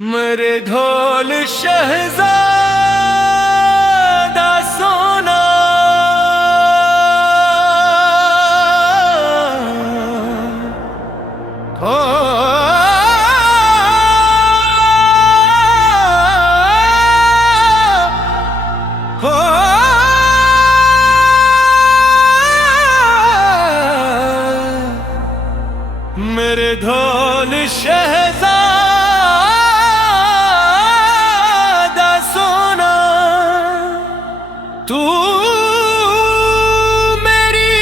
मेरे ढोल शहजादा सोना, हो हो मेरे ढोल शहजादा सोना, तू मेरी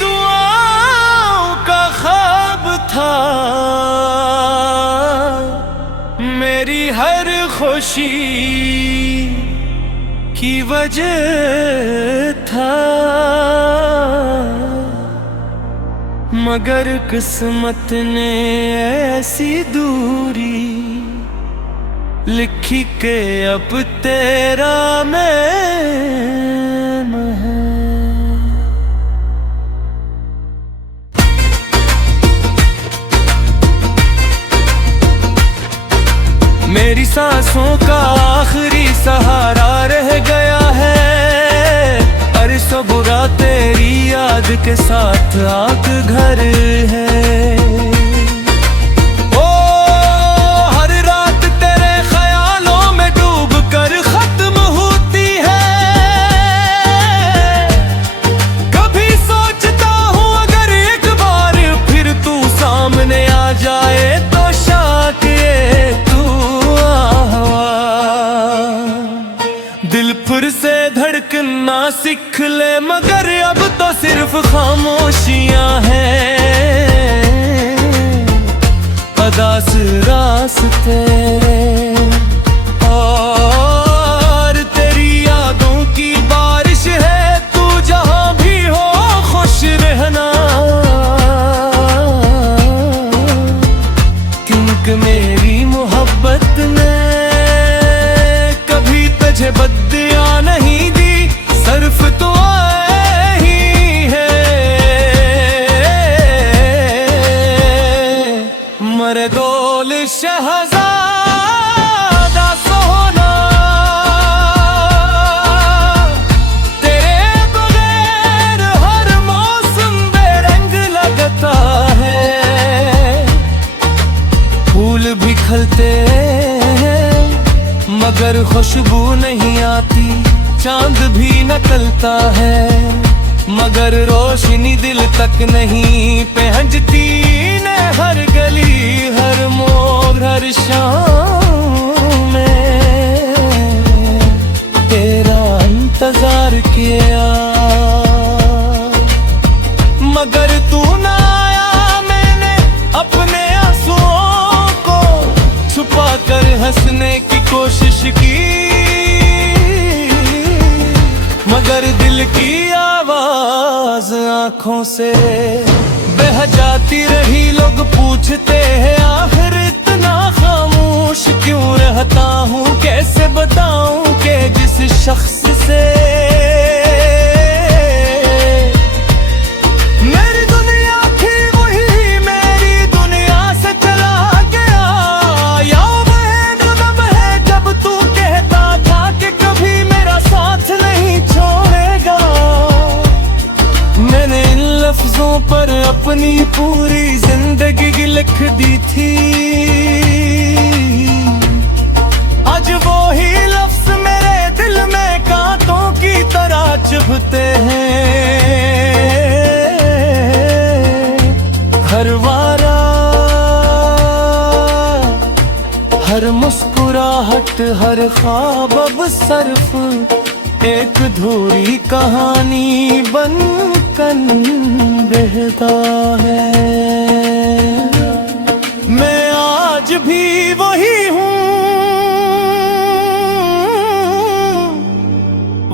दुआओं का ख्वाब था, मेरी हर खुशी की वजह था। मगर किस्मत ने ऐसी दूरी लिखी के अब तेरा मैं है। मेरी सांसों का आखिरी सहारा रह गया है, अरे सो बुरा तेरी याद के साथ आग घर है। ओ हर रात तेरे ख्यालों में डूब कर खत्म होती है। कभी सोचता हूँ अगर एक बार फिर तू सामने आ जाए तो शायद तू दिल फिर से धड़कना सीख ले, मगर अब तो सिर्फ खामोशियां हैं, अदास रास्ते और तेरी यादों की बारिश है। तू जहां भी हो खुश रहना, क्योंकि मेरी मोहब्बत ने कभी तुझे बद्दियां नहीं दी, सिर्फ तो आए ही है। मेरे ढोल शहजादा सोना, तेरे बगैर हर मौसम बेरंग लगता है। फूल भी खिलते मगर खुशबू नहीं आती, चांद भी निकलता है मगर रोशनी दिल तक नहीं पहुंचती। न हर गली हर मोड़ हर शाम में तेरा इंतजार किया, मगर तू ना आया। मैंने अपने आंसुओं को छुपा कर हंसने की कोशिश की, मगर दिल की आवाज आंखों से बह जाती रही। लोग पूछते हैं आखिर इतना खामोश क्यों रहता हूँ, कैसे बताऊं कि जिस शख्स से मेरी दुनिया थी वही मेरी दुनिया से चला गया। या मतलब है जब तू कहता था कि कभी मेरा साथ नहीं छोड़ेगा। मैंने इन लफ्जों पर अपनी पूरी जिंदगी लिख दी थी, आज वो ही लफ्ज मेरे दिल में कांटों की तरह चुभते हैं। हर वारा हर मुस्कुराहट हर ख्वाब अब सिर्फ एक धूरी कहानी बनकर बहता है। मैं आज भी वही हूँ,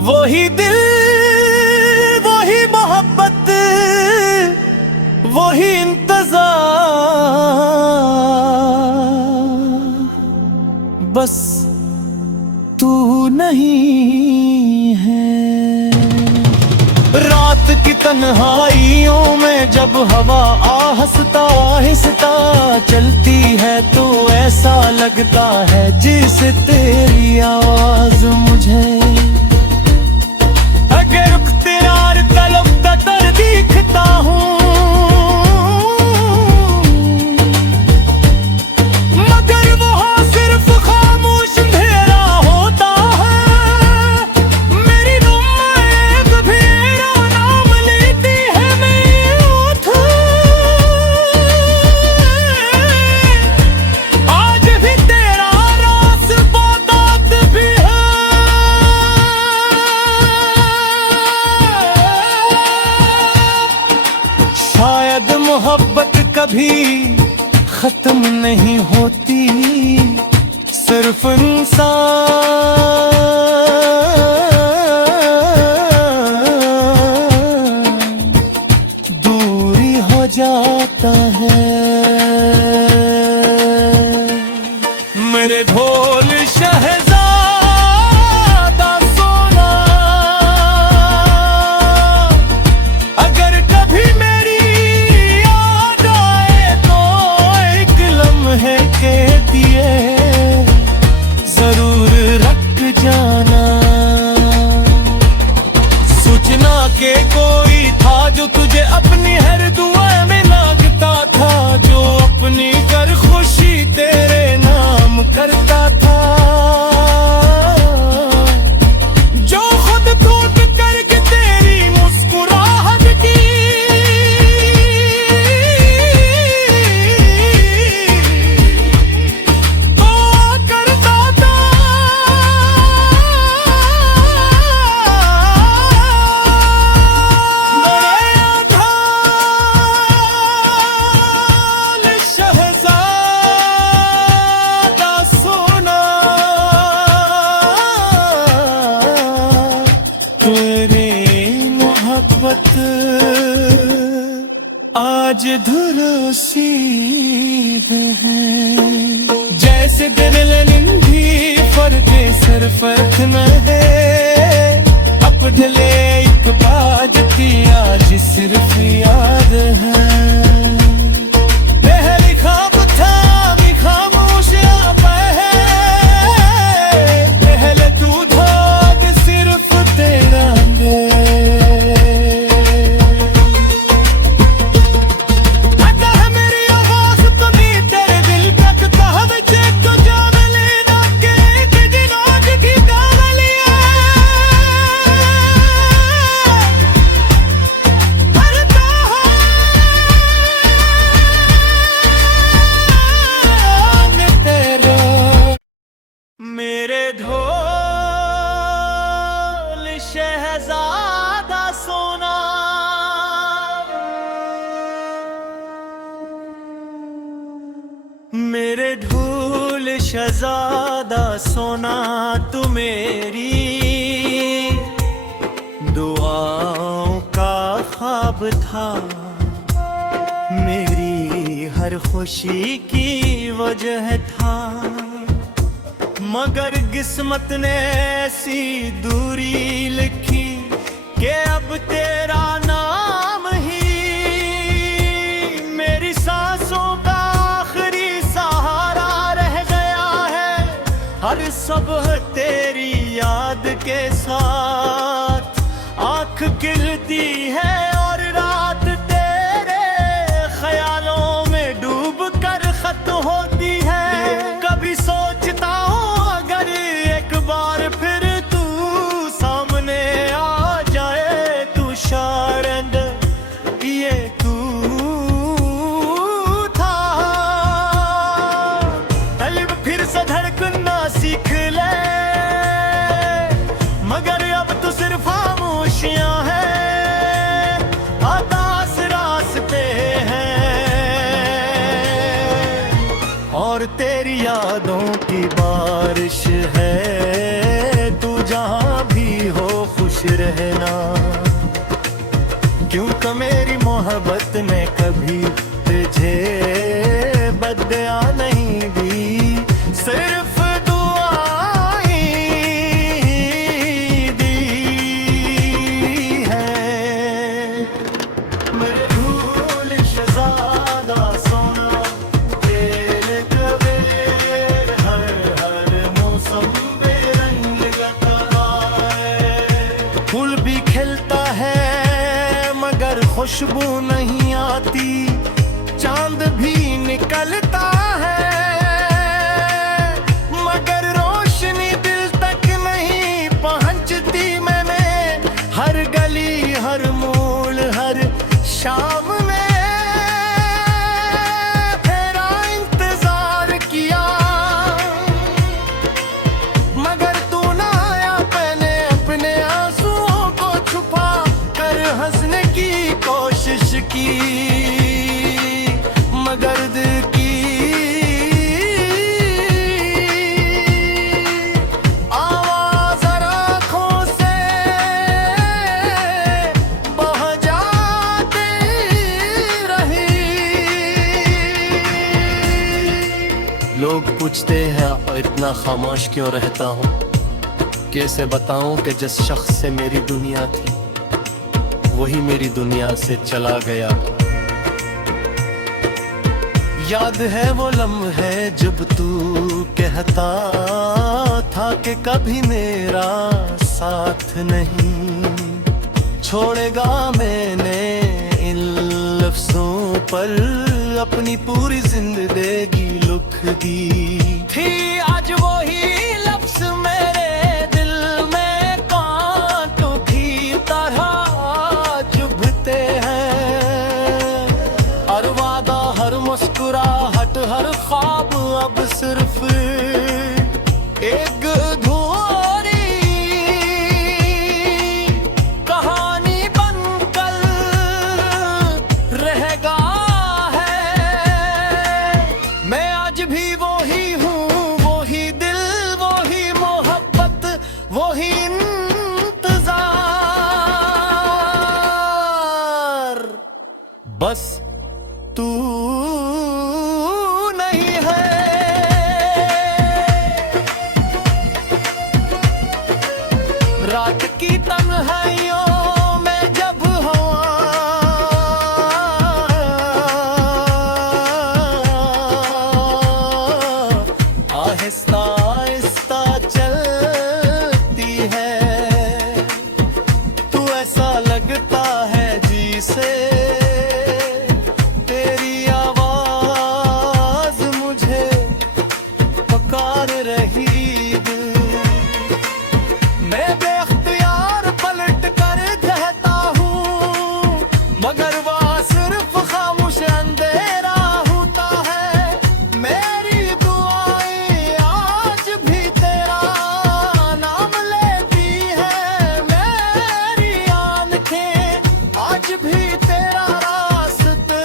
वही दिल वही मोहब्बत वही इंतजार, बस तू नहीं है। रात की तन्हाइयों में जब हवा आहस्ता आहिस्ता चलती है तो ऐसा लगता है जैसे तेरी आवाज मुझे अगर इख्तियार तलब तर दिखता हूँ, मगर वहाँ सिर्फ खामोश अंधेरा होता है। मेरी एक भेड़ा नाम लेती है मेरी ओठ, आज भी तेरा रास बात भी है। शायद मोहब्बत कभी खत्म नहीं होती, सिर्फ इंसान दूरी हो जाता है। मेरे ढोल शहजादा सोना, अगर कभी मेरी याद आए तो एक लम्हे के दिए जरूर रख जाना। सूचना के कोई था जो तुझे अपनी हर दुआ में लागता था, जो अपनी कर खुशी तेरे नाम करता था, जो खुद टूट करके तेरी मुस्कुराहट की दुआ करता था। मेरे ढाल शहजादा सोना, तेरी मोहब्बत आज धुरूसी है। जैसे दिन निंदी फर्क सर फर्क न है, अब ढले एक बाजती आज सिर्फ याद है। पहली ख्वाब था भी खामोश आप है, पहले तू धाग सिर्फ तेरा दे। आता है मेरी आवाज तुम्हें तेरे दिल तक कहा चेक तो जान लेना के एक दिन आज की कागलिया करता है तेरा। मेरे ढोल शहजादा सोना, मेरे ढोल शहजादा सोना, तू मेरी दुआओं का ख्वाब था, मेरी हर खुशी की वजह था। मगर किस्मत ने ऐसी दूरी लिखी कि अब तेरा नाम ही मेरी सांसों का आखिरी सहारा रह गया है। हर सुबह तेरी याद के साथ आँख खिलती है और रात तेरे ख्यालों में डूब कर खत्म होती है। कभी सोचता हूँ अगर एक बार फिर तू सामने आ जाए, तू शायद ये तू था। कल्ब फिर से धड़कना सीख ले, मगर अब तो सिर्फ खामोशियां हैं, आदास रास्ते हैं और तेरी यादों की बारिश है। तू जहां भी हो खुश रहना, क्योंकि मेरी मोहब्बत ने कभी तुझे बदया नहीं दी, सिर्फ दुआएं दी है। खुशबू नहीं आती, चांद भी निकलता है, मगर रोशनी दिल तक नहीं पहुंचती। मैंने हर गली, हर मोड़, हर शाम में तेरा इंतजार किया, मगर तू ना आया। मैंने अपने आंसुओं को छुपा कर हंसने की कोशिश की, मगर दिल की आवाज आँखों से बह जाती रही। लोग पूछते हैं इतना खामोश क्यों रहता हूँ, कैसे बताऊं कि जिस शख्स से मेरी दुनिया थी वही मेरी दुनिया से चला गया। याद है वो लम्हे जब तू कहता था कि कभी मेरा साथ नहीं छोड़ेगा। मैंने इन लफ्जों पर अपनी पूरी जिंदगी लिख दी थी। आज वही लफ्ज मेरे दिल में कांटों की तरह चुभते हैं। हर वादा, हर मुस्कुराहट, हर ख्वाब अब सिर्फ एक अधूरी कहानी बनकर रहेगा है। मैं आज भी वही हूँ, वही दिल, वही मोहब्बत, वही इंतजार। बस तू नहीं है। रात की तन्हाइयों में जब हवा आहिस्ता आहिस्ता चलती है, तू ऐसा लगता है जिसे तेरी आवाज मुझे पुकार रही। मैं बेख्तियार पलट कर कहता हूँ, मगर वह सिर्फ खामोश अंधेरा होता है। मेरी दुआएं आज भी तेरा नाम लेती है, मेरी आंखें आज भी तेरा रास्ता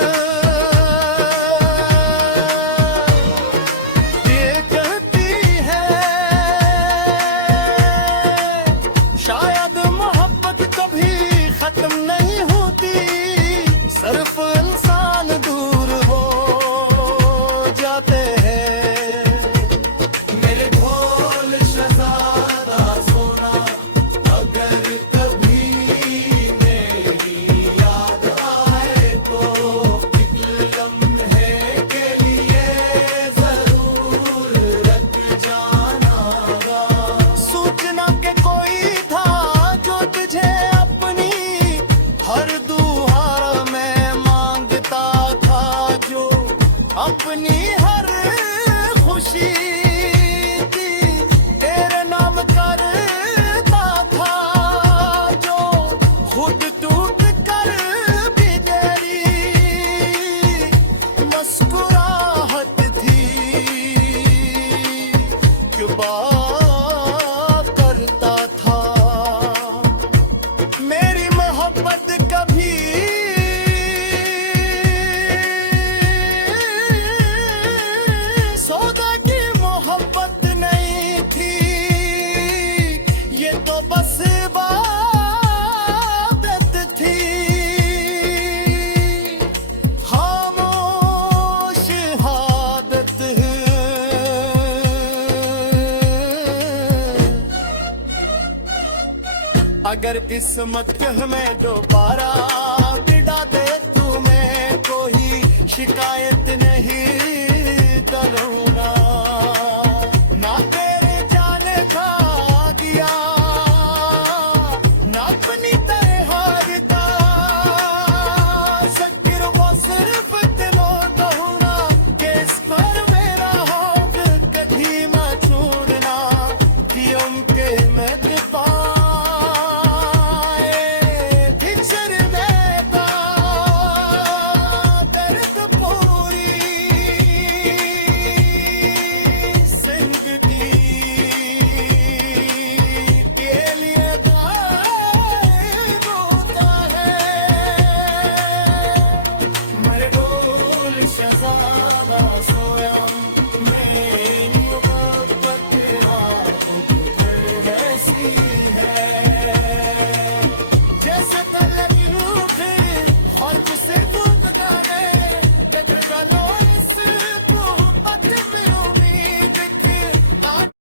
ये कहती है। शायद मोहब्बत कभी खत्म नहीं होती, सिर्फ इंसान दूर हो जाते हैं। मेरे ढोल शहज़ादा सोना, अगर कभी मेरी याद आए तो एक लम्हे के लिए जरूर रख जाना। सूचना के कोई था जो तुझे अपनी हर दुआ में मांगता था, जो अपनी हर खुशी की तेरे नाम करता था, जो खुद टूट कर भी तेरी मुस्कुराहट थी कि बात करता था। मेरी मोहब्बत कभी सौदा की मोहब्बत नहीं थी, ये तो बस इबादत थी। खामोश आदत है। अगर किस्मत में दोबारा बिड़ा दे तुम्हें कोई शिकायत